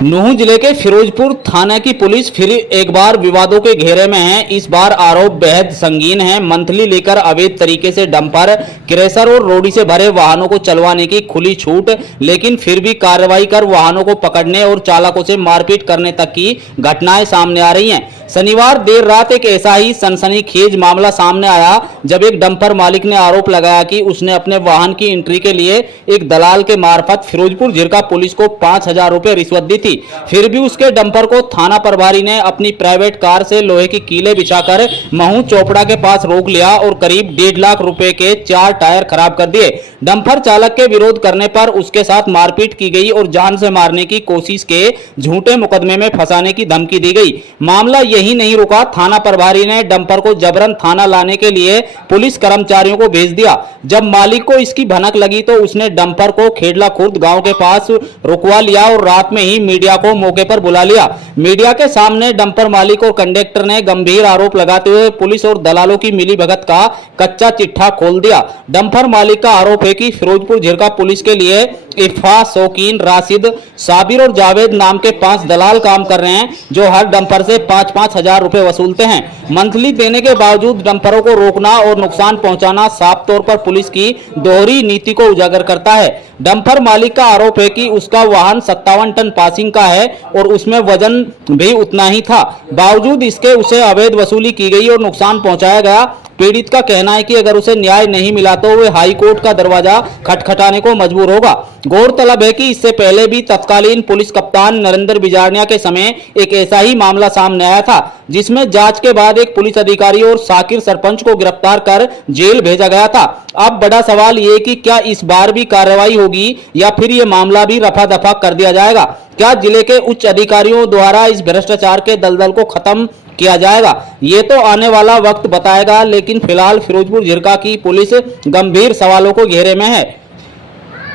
नूंह जिले के फिरोजपुर थाना की पुलिस फिर एक बार विवादों के घेरे में है। इस बार आरोप बेहद संगीन है। मंथली लेकर अवैध तरीके से डंपर, क्रेशर और रोडी से भरे वाहनों को चलवाने की खुली छूट, लेकिन फिर भी कार्रवाई कर वाहनों को पकड़ने और चालकों से मारपीट करने तक की घटनाएं सामने आ रही हैं। शनिवार देर रात एक ऐसा ही सनसनीखेज मामला सामने आया जब एक डंपर मालिक ने आरोप लगाया कि उसने अपने वाहन की एंट्री के लिए एक दलाल के मार्फत फिरोजपुर झिरका पुलिस को 5,000 रुपए रिश्वत दी थी। फिर भी उसके डंपर को थाना प्रभारी ने अपनी प्राइवेट कार से लोहे की कीलें बिछाकर महू चोपड़ा के पास रोक लिया और करीब 1.5 लाख रुपए के 4 टायर खराब कर दिए। डंपर चालक के विरोध करने पर उसके साथ मारपीट की गई और जान से मारने की कोशिश के झूठे मुकदमे में फंसाने की धमकी दी गई। मामला यही नहीं रुका, थाना प्रभारी ने डंपर को जबरन थाना लाने के लिए पुलिस कर्मचारियों को भेज दिया। जब मालिक को इसकी भनक लगी तो उसने डंपर को खेडला खुर्द गांव के पास रुकवा लिया और रात में ही मीडिया को मौके पर बुला लिया। मीडिया के सामने डंपर मालिक और कंडक्टर ने गंभीर आरोप लगाते हुए पुलिस और दलालों की मिलीभगत का कच्चा चिट्ठा खोल दिया। डंपर मालिक का आरोप है कि फिरोजपुर झिरका पुलिस के लिए इरफा, शौकीन, राशिद, साबिर और जावेद नाम के 5 दलाल काम कर रहे हैं जो हर डंपर से 5-5 हजार रुपए वसूलते हैं। मंथली देने के बावजूद डंपरों को रोकना और नुकसान पहुंचाना साफ तौर पर पुलिस की दोहरी नीति को उजागर करता है। डंपर मालिक का आरोप है कि उसका वाहन 57 टन पासिंग का है और उसमें वजन भी उतना ही था। बावजूद इसके उसे अवैध वसूली की गई और नुकसान पहुंचाया गया। पीड़ित का कहना है कि अगर उसे न्याय नहीं मिला तो वे हाई कोर्ट का दरवाजा खटखटाने को मजबूर होगा। गौरतलब है कि इससे पहले भी तत्कालीन पुलिस कप्तान नरेंद्र बिजारनिया के समय एक ऐसा ही मामला सामने आया था, जिसमें जांच के बाद एक पुलिस अधिकारी और साकिर सरपंच को गिरफ्तार कर जेल भेजा गया था। अब बड़ा सवाल ये कि क्या इस बार भी कार्रवाई होगी या फिर यह मामला भी रफा दफा कर दिया जाएगा? क्या जिले के उच्च अधिकारियों द्वारा इस भ्रष्टाचार के दलदल को खत्म किया जाएगा? ये तो आने वाला वक्त बताएगा, लेकिन फिलहाल फिरोजपुर झिरका की पुलिस गंभीर सवालों को घेरे में है।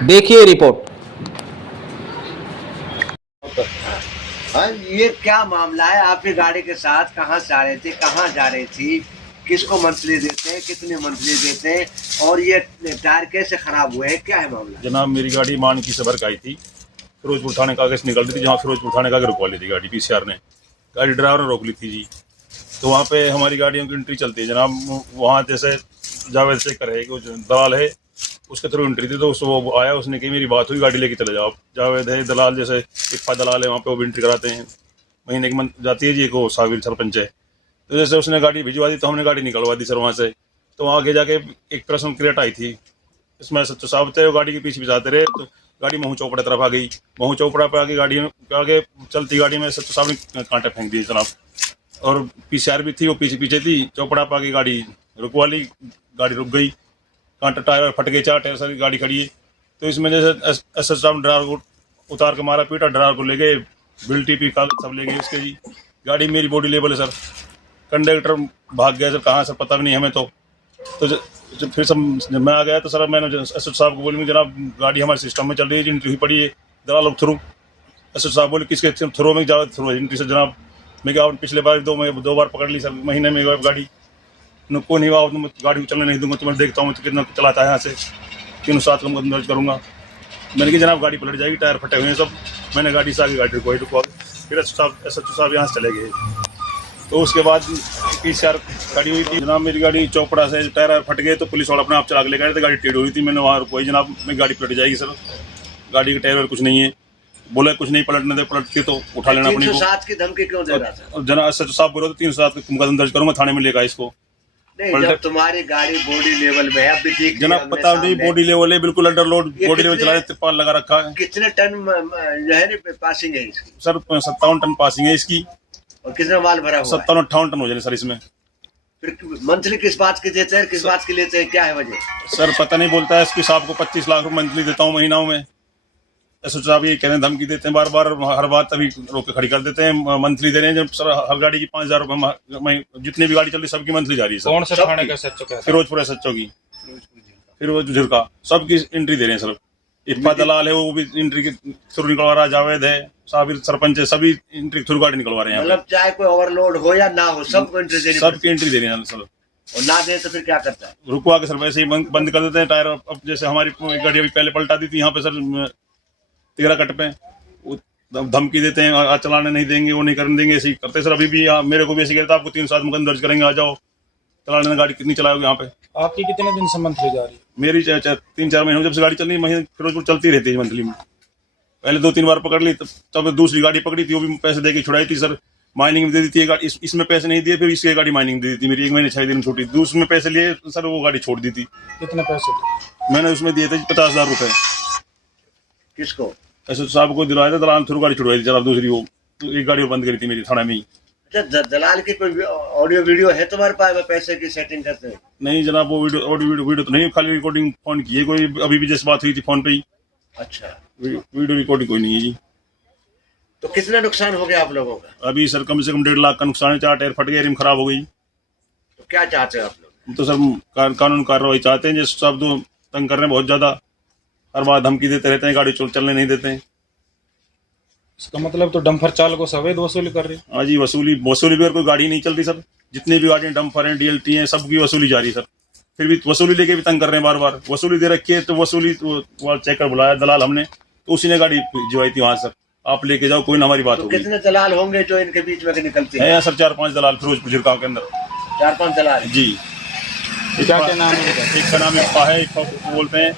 देखिए रिपोर्ट। हाँ, ये क्या मामला है? आपकी गाड़ी के साथ कहाँ से आ रहे थे, कहाँ जा रही थी, किसको मंथली देते हैं, कितने मंथली देते हैं और ये टायर कैसे खराब हुए हैं, क्या है मामला? जनाब, मेरी गाड़ी मानकी से भर के आई थी। फिरोजपुर थाने का आगे से निकल रही थी, जहाँ फिरोजपुर थाने का आगे रुकवा ली थी गाड़ी। पीसीआर ने गाड़ी ड्राइवर ने रोक ली थी जी। तो वहाँ पे हमारी गाड़ियों की एंट्री चलती है जनाब। वहाँ जैसे जावेद शेखर है, कुछ दलाल है, उसके थ्रू एंट्री थी। तो वो आया, उसने कही मेरी बात हुई, गाड़ी लेके चले जाओ। जावेद है दलाल, जैसे इक्फा दलाल है, वहाँ पे वो भी एंट्री कराते हैं। महीने की जाती है जी। एक साबिर सरपंच है, तो जैसे उसने गाड़ी भिजवा दी तो हमने गाड़ी निकलवा दी सर वहाँ से। तो वहाँ आगे जाके एक पर्सनल क्रिएट आई थी, इसमें सच्चो साहब थे, वो गाड़ी के पीछे जाते रहे। तो गाड़ी महू चौपड़ा तरफ आ गई। महू चौपड़ा पे आगे गाड़ी आगे चलती गाड़ी में सच्चो साहब ने कांटे फेंक दिए जनाब। और पीसीआर भी थी, वो पीछे पीछे थी। चौपड़ा पे आगे गाड़ी रुकवा ली, गाड़ी रुक गई, कांटा टायर फट गए, 4 टायर सारी गाड़ी खड़ी है। तो इसमें जैसे एसएच साहब ड्राइवर को उतार के मारा पीटा, ड्राइवर को ले गए, बिल टीपी कागज सब ले गए उसके जी। गाड़ी मेरी बॉडी लेवल है सर। कंडक्टर भाग गया सर, कहाँ सर पता भी नहीं हमें। तो फिर सब जब मैं आ गया तो सर मैंने एसएच साहब को बोली, जनाब गाड़ी हमारे सिस्टम में चल रही है, एंट्री हुई पड़ी है दलालों के थ्रू। एसएच साहब बोले किसके थ्रू में जाओ? थ्रू एंट्री से जनाब। मैं क्या पिछले बार 2 बार पकड़ ली सर, महीने में गाड़ी को नहीं हुआ, गाड़ी को चलने नहीं दूंगा। तो मैं देखता हूँ तो कितना चलाता है यहाँ से, 307 का मुकदमा दर्ज करूँगा। मैंने कहा जनाब गाड़ी पलट जाएगी, टायर फटे हुए हैं सब। मैंने गाड़ी से आगे गाड़ी रुकवा। फिर एसएच साहब यहाँ से चले गए। तो उसके बाद पीसीआर खड़ी हुई थी जनाब। मेरी गाड़ी चौपड़ा से टायर फट गए तो पुलिस वाला अपने आप चला के ले गए थे। गाड़ी टेढ़ी हुई थी, मैंने वहाँ रुकवाई जनाब। मेरी गाड़ी पलट जाएगी सर, गाड़ी के टायर कुछ नहीं है। बोले कुछ नहीं पलटने दे, पलटती तो उठा लेना अपनी को। 307 की धमकी क्यों दे रहा था? जनाब एसएच साहब बोले तो 307 का मुकदमा दर्ज करूँगा, थाने में लेगा इसको। नहीं, जब तुम्हारी गाड़ी बॉडी लेवल में है, अब भी ठीक जनाब पता नहीं, बॉडी लेवल है बिल्कुल, अंडर लोड बॉडी लेवल चला रहे, तिरपाल लगा रखा है। कितने टन जो है पासिंग है इसकी? सर 57 टन पासिंग है इसकी। और कितना माल भरा हुआ? 57-58 टन हो जाए सर इसमें। फिर मंथली किस बात की देते हैं, किस बात की लेते हैं, क्या है वजह? सर पता नहीं, बोलता है एसपी साहब को 25 लाख रुपए मंथली देता हूँ महीनाओं में। एसओ साहब ये कहने धमकी देते हैं बार बार, हर बात तभी रोक के खड़ी कर देते हैं। मंथली दे रहे हैं जब सर हर गाड़ी की 5,000 रुपए, जितनी भी गाड़ी चल रही सबकी मंथली जा रही है सर। कौन सा थाने का एसएचओ है? फिरोजपुर एसएचओ की, फिरोजपुर झिरका, सबकी एंट्री दे रहे हैं सर। इफ्फा दलाल है, वो भी एंट्री के थ्रू निकलवा रहा है। जावेद है, साबिर सरपंच है, सभी एंट्री थ्रू गाड़ी निकलवा रहे हैं। मतलब चाहे कोई ओवरलोड हो या ना हो, सबको एंट्री देनी पड़ती है। सबकी एंट्री दे रहे हैं सर। और ना दे तो फिर क्या करता है? रुकवा के सर वैसे ही बंद कर देते हैं टायर। अब जैसे हमारी गाड़ी अभी पहले पलटा दी थी यहाँ पे सर, 13 कट पे धमकी देते हैं, आज चलाने नहीं देंगे, वो नहीं करने देंगे, ऐसे ही करते सर। अभी भी मेरे को भी ऐसे कहते आपको 3 साल मुकदमा दर्ज करेंगे, आ जाओ चलाने में, गाड़ी कितनी चलाओगे यहाँ पे। आपकी कितने दिन से मंथली जा रही है? मेरी 3-4 महीने जब से गाड़ी चल रही, महीने फिरोजपुर चलती रहती है मंथली में। पहले 2-3 बार पकड़ ली, तब दूसरी गाड़ी पकड़ी थी, वो भी पैसे दे के छुड़ाई थी सर। माइनिंग दे दी थी गाड़ी, इसमें पैसे नहीं दिए, फिर इसकी गाड़ी माइनिंग दे दी थी मेरी, 1 महीने 6 दिन छूटी। दूसरे में पैसे लिए सर, वो गाड़ी छोड़ दी थी। कितने पैसे थे? मैंने उसमें दिए थे 50,000 रुपए। किसको? ऐसे साहब को दिलवाया था, दलाल थ्रू गाड़ी छुड़वाई थी सर। दूसरी वो एक गाड़ी बंद करी थी मेरी थाना में ही। अच्छा, दलाल की कोई ऑडियो वीडियो है तुम्हारे पास में पैसे की सेटिंग करते हैं? नहीं जनाब, वो वीडियो तो नहीं, खाली रिकॉर्डिंग फोन की है कोई, अभी भी जैसे बात हुई थी फोन पे ही। अच्छा, वीडियो रिकॉर्डिंग कोई नहीं है जी। तो कितना नुकसान हो गया आप लोगों का? अभी सर कम से कम 1.5 लाख का नुकसान है। 4 टायर फट गए, रिम खराब हो गई। तो क्या चाहते हो आप लोग? हम तो सर कानून कार्रवाई चाहते हैं। जैसे सब तो तंग कर रहे हैं बहुत ज्यादा, हर बार धमकी देते रहते हैं, गाड़ी चलने नहीं देते हैं। इसका मतलब तो डंपर चालकों से अवैध वसूली कर रहे हैं। हाँ जी, वसूली भी, और कोई गाड़ी नहीं चलती सर। जितनी भी गाड़ियाँ डंपर हैं, DLT हैं, सबकी वसूली जारी सर। फिर भी वसूली लेके भी तंग कर रहे हैं, बार बार वसूली दे रखी है। तो वसूली वो चेक बुलाया दलाल हमने, तो उसी ने गाड़ी भिजवाई थी वहाँ सर। आप लेके जाओ, कोई ना हमारी बात तो होगी। कितने दलाल होंगे जो इनके बीच में निकलते है हैं? सर 4-5 दलाल फिरोजपुर झिड़काव के अंदर। 4-5 दलाल जी। क्या क्या नाम है इनका? एक का नाम इक्का है, इक्का बोलते हैं,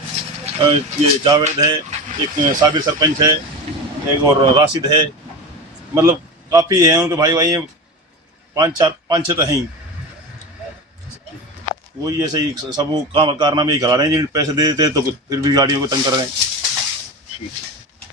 ये जावेद है, एक साबिर सरपंच है, एक और राशिद है। मतलब काफी है उनके भाई हैं, 5-6 तो हैं ही। वही ऐसे ही सब वो कारनामे ही करा रहे हैं, जिन पैसे दे देते हैं तो फिर भी गाड़ियों को तंग कर रहे हैं। ठीक है।